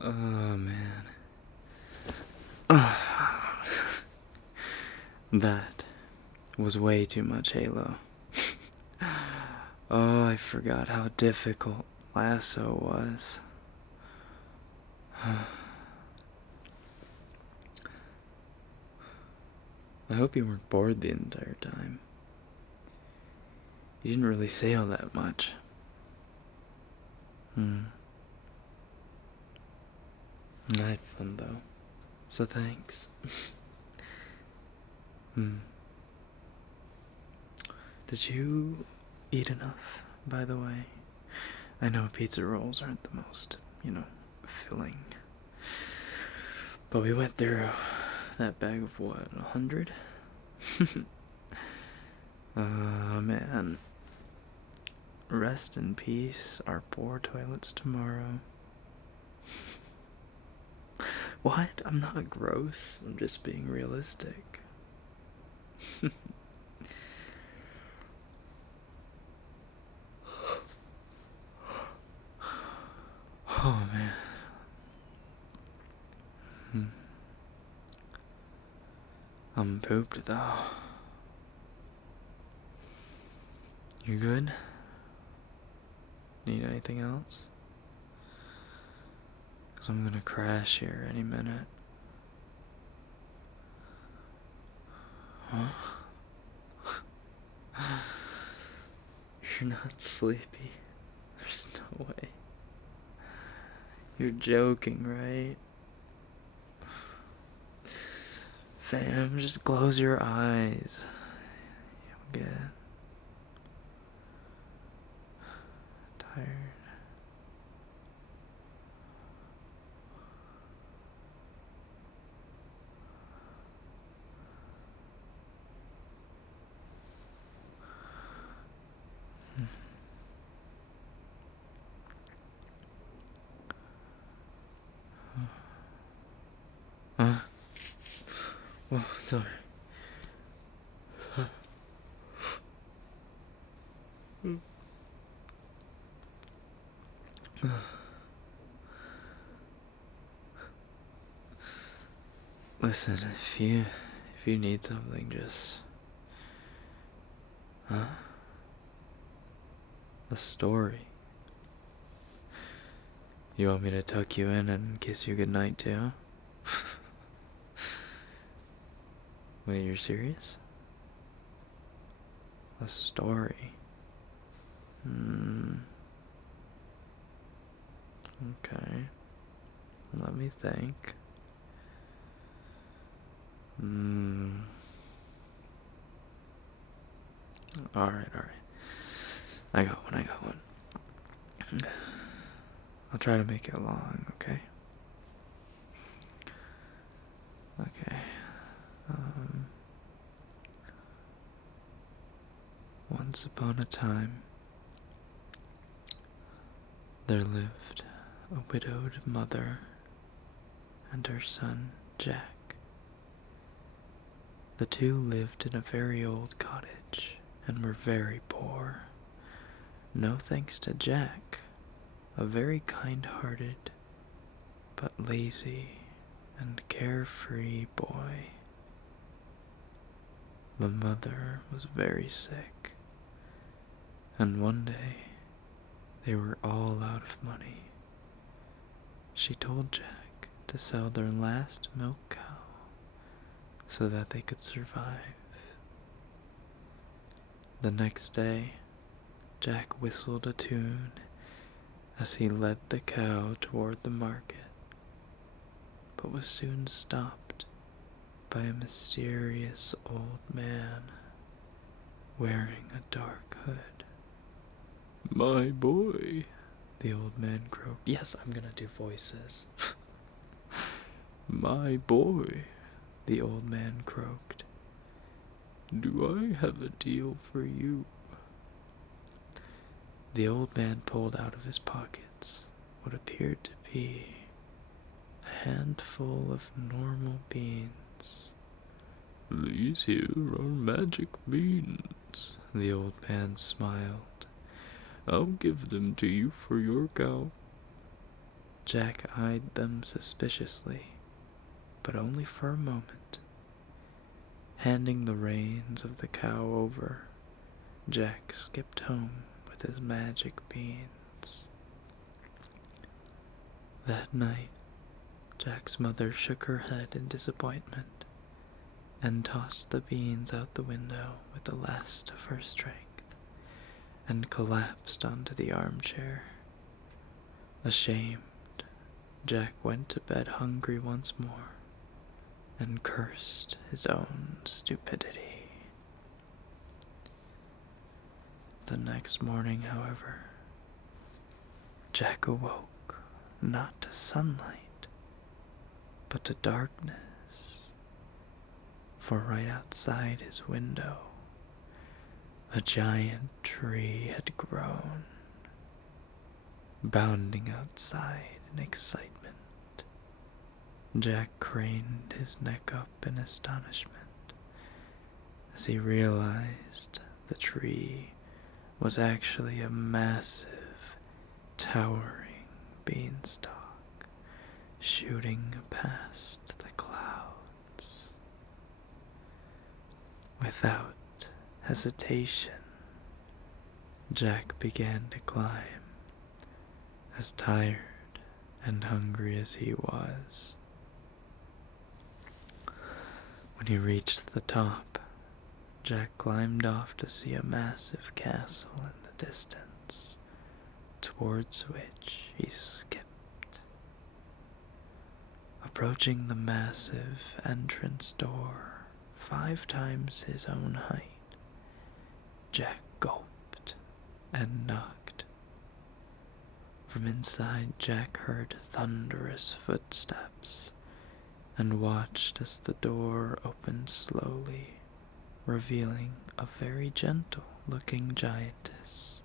Oh man. That was way too much Halo. Oh, I forgot how difficult Lasso was. I hope you weren't bored the entire time. You didn't really say all that much. I had fun though, so thanks. Did you eat enough, by the way? I know pizza rolls aren't the most, filling. But we went through that bag of what, 100? Man. Rest in peace, our poor toilets tomorrow. What? I'm not gross. I'm just being realistic. Oh, man. I'm pooped, though. You good? Need anything else? Because I'm gonna crash here any minute. Huh? You're not sleepy. There's no way. You're joking, right? Fam, just close your eyes. You'll get tired. Huh? Oh, sorry. Listen, if you need something, just a story. You want me to tuck you in and kiss you goodnight too? Wait, you're serious? A story. Okay. Let me think. Alright. I got one. I'll try to make it long, okay? Okay. Once upon a time, there lived a widowed mother and her son, Jack. The two lived in a very old cottage and were very poor. No thanks to Jack, a very kind-hearted but lazy and carefree boy. The mother was very sick, and one day they were all out of money. She told Jack to sell their last milk cow so that they could survive. The next day, Jack whistled a tune as he led the cow toward the market, but was soon stopped by a mysterious old man wearing a dark hood. "My boy," the old man croaked. Yes, I'm gonna do voices. "My boy," the old man croaked. "Do I have a deal for you?" The old man pulled out of his pockets what appeared to be a handful of normal beans. "These here are magic beans," the old man smiled. I'll give them to you for your cow. Jack eyed them suspiciously, but only for a moment. Handing the reins of the cow over, Jack skipped home with his magic beans. That night, Jack's mother shook her head in disappointment and tossed the beans out the window with the last of her strength and collapsed onto the armchair. Ashamed, Jack went to bed hungry once more and cursed his own stupidity. The next morning, however, Jack awoke not to sunlight, but to darkness, for right outside his window, a giant tree had grown. Bounding outside in excitement, Jack craned his neck up in astonishment as he realized the tree was actually a massive, towering beanstalk shooting past the clouds. Without hesitation, Jack began to climb, as tired and hungry as he was. When he reached the top, Jack climbed off to see a massive castle in the distance, towards which he skipped. Approaching the massive entrance door, 5 times his own height, Jack gulped and knocked. From inside, Jack heard thunderous footsteps and watched as the door opened slowly, revealing a very gentle-looking giantess.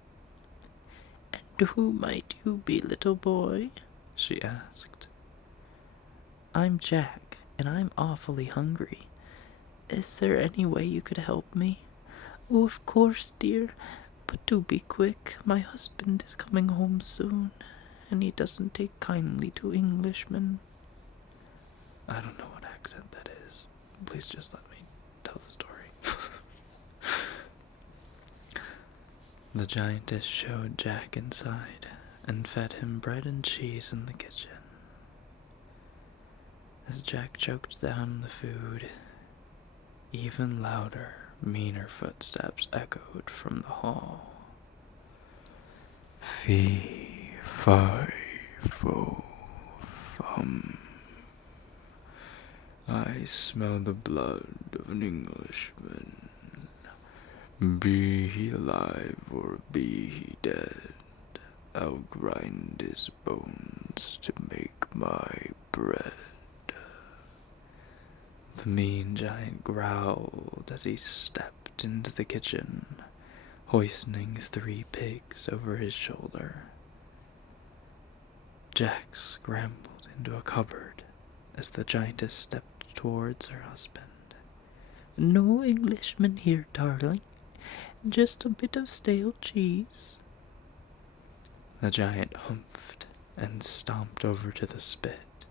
"And who might you be, little boy?" she asked. "I'm Jack, and I'm awfully hungry. Is there any way you could help me?" "Oh, of course, dear. But do be quick. My husband is coming home soon, and he doesn't take kindly to Englishmen." I don't know what accent that is. Please just let me tell the story. The giantess showed Jack inside and fed him bread and cheese in the kitchen. As Jack choked down the food, even louder, meaner footsteps echoed from the hall. Fee, fi, fo, fum. I smell the blood of an Englishman. Be he alive or be he dead, I'll grind his bones to make my bread. The mean giant growled as he stepped into the kitchen, hoisting 3 pigs over his shoulder. Jack scrambled into a cupboard as the giantess stepped towards her husband. "No Englishman here, darling. Just a bit of stale cheese." The giant humphed and stomped over to the spit,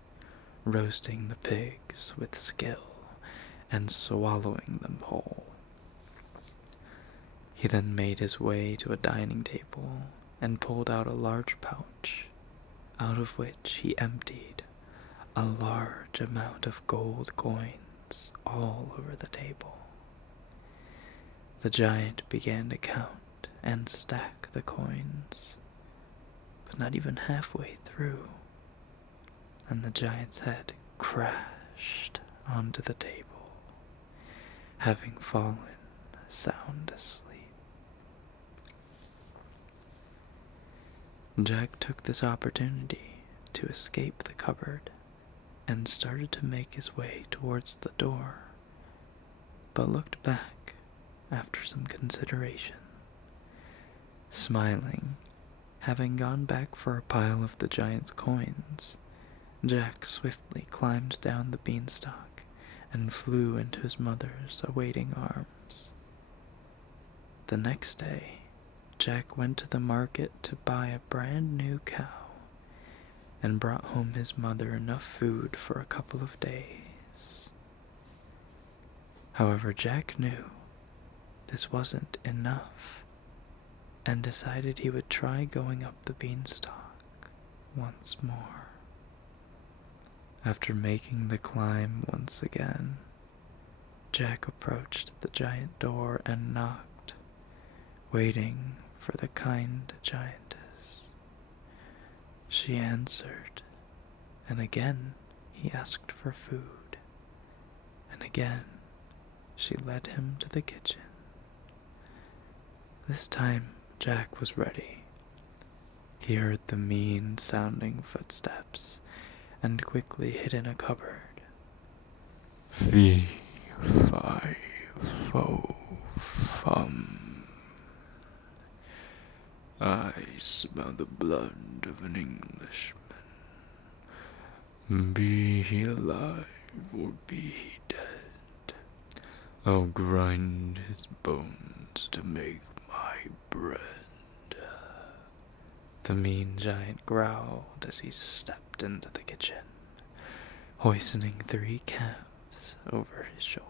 roasting the pigs with skill and swallowing them whole. He then made his way to a dining table and pulled out a large pouch, out of which he emptied a large amount of gold coins all over the table. The giant began to count and stack the coins, but not even halfway through, and the giant's head crashed onto the table, having fallen sound asleep. Jack took this opportunity to escape the cupboard and started to make his way towards the door, but looked back after some consideration. Smiling, having gone back for a pile of the giant's coins, Jack swiftly climbed down the beanstalk and flew into his mother's awaiting arms. The next day, Jack went to the market to buy a brand new cow and brought home his mother enough food for a couple of days. However, Jack knew this wasn't enough and decided he would try going up the beanstalk once more. After making the climb once again, Jack approached the giant door and knocked, waiting for the kind giantess. She answered, and again he asked for food, and again she led him to the kitchen. This time Jack was ready. He heard the mean-sounding footsteps and quickly hid in a cupboard. Fee, fi, fo, fum. I smell the blood of an Englishman. Be he alive or be he dead, I'll grind his bones to make my bread. The mean giant growled as he stepped into the kitchen, hoisting 3 calves over his shoulder.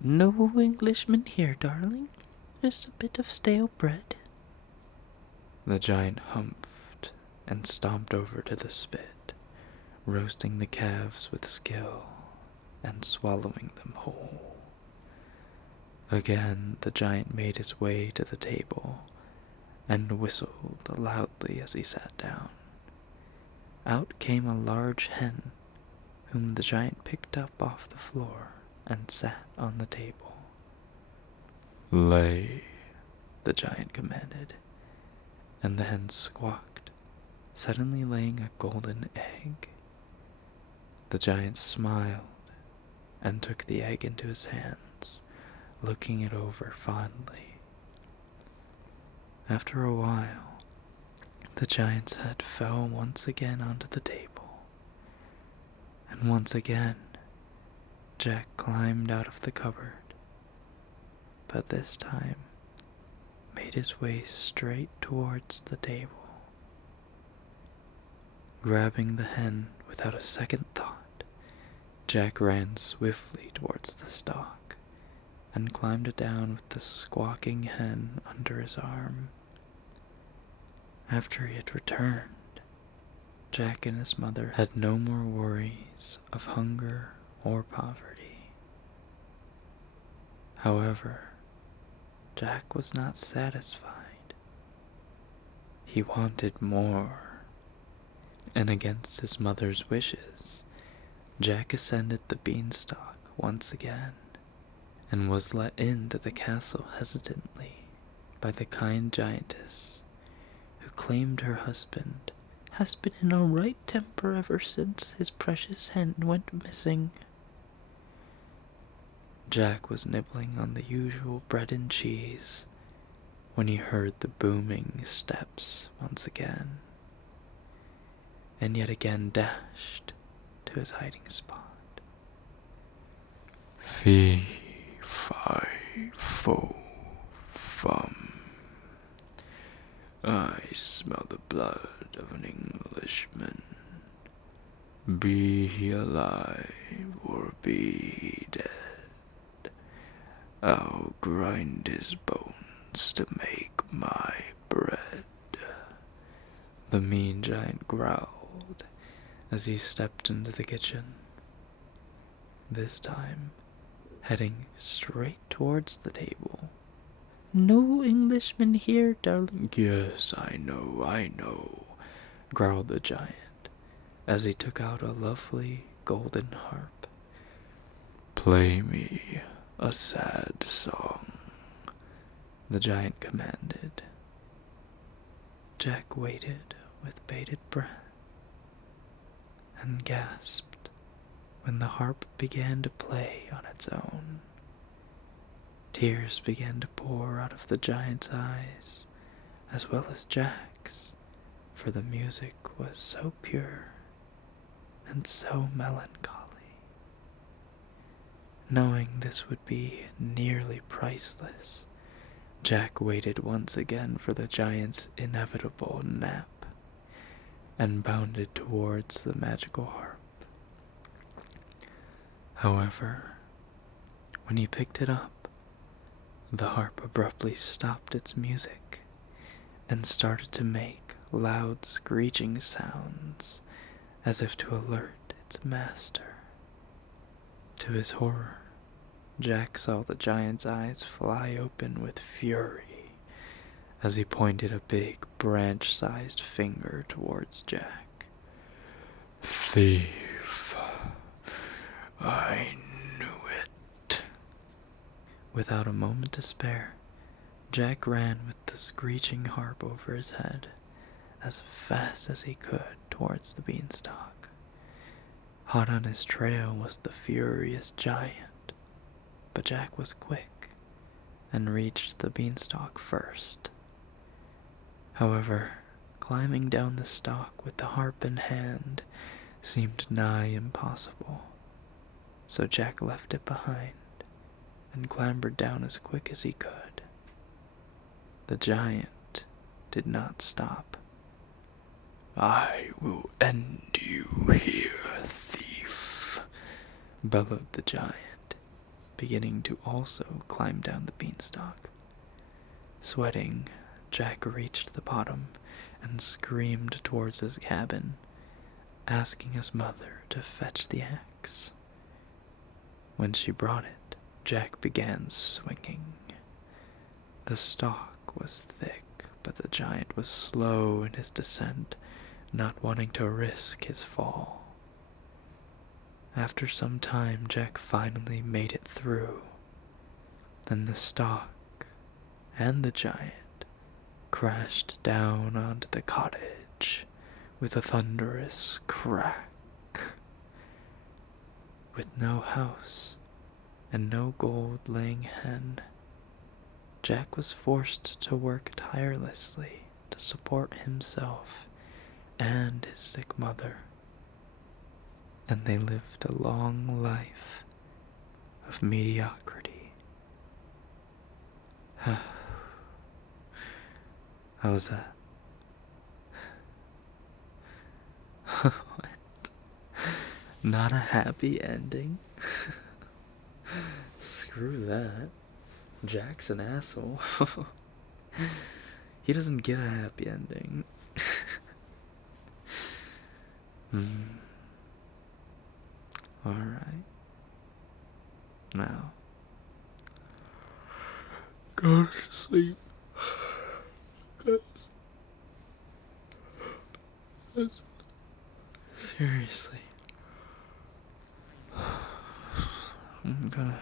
No Englishman here, darling. Just a bit of stale bread. The giant humphed and stomped over to the spit, roasting the calves with skill and swallowing them whole. Again the giant made his way to the table and whistled loudly as he sat down. Out came a large hen, whom the giant picked up off the floor and sat on the table. Lay, the giant commanded, and the hen squawked, suddenly laying a golden egg. The giant smiled and took the egg into his hands, looking it over fondly. After a while, the giant's head fell once again onto the table, and once again Jack climbed out of the cupboard, but this time made his way straight towards the table. Grabbing the hen without a second thought, Jack ran swiftly towards the stalk and climbed it down with the squawking hen under his arm. After he had returned, Jack and his mother had no more worries of hunger or poverty. However, Jack was not satisfied. He wanted more, and against his mother's wishes, Jack ascended the beanstalk once again, and was let into the castle hesitantly by the kind giantess, who claimed her husband has been in a right temper ever since his precious hen went missing. Jack was nibbling on the usual bread and cheese when he heard the booming steps once again, and yet again dashed to his hiding spot. Fee, fi, fo, fum. I smell the blood of an Englishman. Be he alive or be he dead, I'll grind his bones to make my bread. The mean giant growled as he stepped into the kitchen, this time heading straight towards the table. No Englishman here, darling. Yes, I know, growled the giant as he took out a lovely golden harp. Play me a sad song, the giant commanded. Jack waited with bated breath and gasped when the harp began to play on its own. Tears began to pour out of the giant's eyes, as well as Jack's, for the music was so pure and so melancholy. Knowing this would be nearly priceless, Jack waited once again for the giant's inevitable nap and bounded towards the magical harp. However, when he picked it up, the harp abruptly stopped its music and started to make loud screeching sounds as if to alert its master. To his horror, Jack saw the giant's eyes fly open with fury as he pointed a big branch-sized finger towards Jack. "Thief! I knew it." Without a moment to spare, Jack ran with the screeching harp over his head as fast as he could towards the beanstalk. Hot on his trail was the furious giant, but Jack was quick and reached the beanstalk first. However, climbing down the stalk with the harp in hand seemed nigh impossible, so Jack left it behind and clambered down as quick as he could. The giant did not stop. "I will end you here, thief," bellowed the giant, beginning to also climb down the beanstalk. Sweating, Jack reached the bottom and screamed towards his cabin, asking his mother to fetch the axe. When she brought it, Jack began swinging. The stalk was thick, but the giant was slow in his descent, not wanting to risk his fall. After some time, Jack finally made it through. Then the stalk and the giant crashed down onto the cottage with a thunderous crack. With no house and no gold-laying hen, Jack was forced to work tirelessly to support himself and his sick mother, and they lived a long life of mediocrity. How was that? What? Not a happy ending? Screw that. Jack's an asshole. He doesn't get a happy ending. Alright. Now, go to sleep. Guys. Seriously. I'm gonna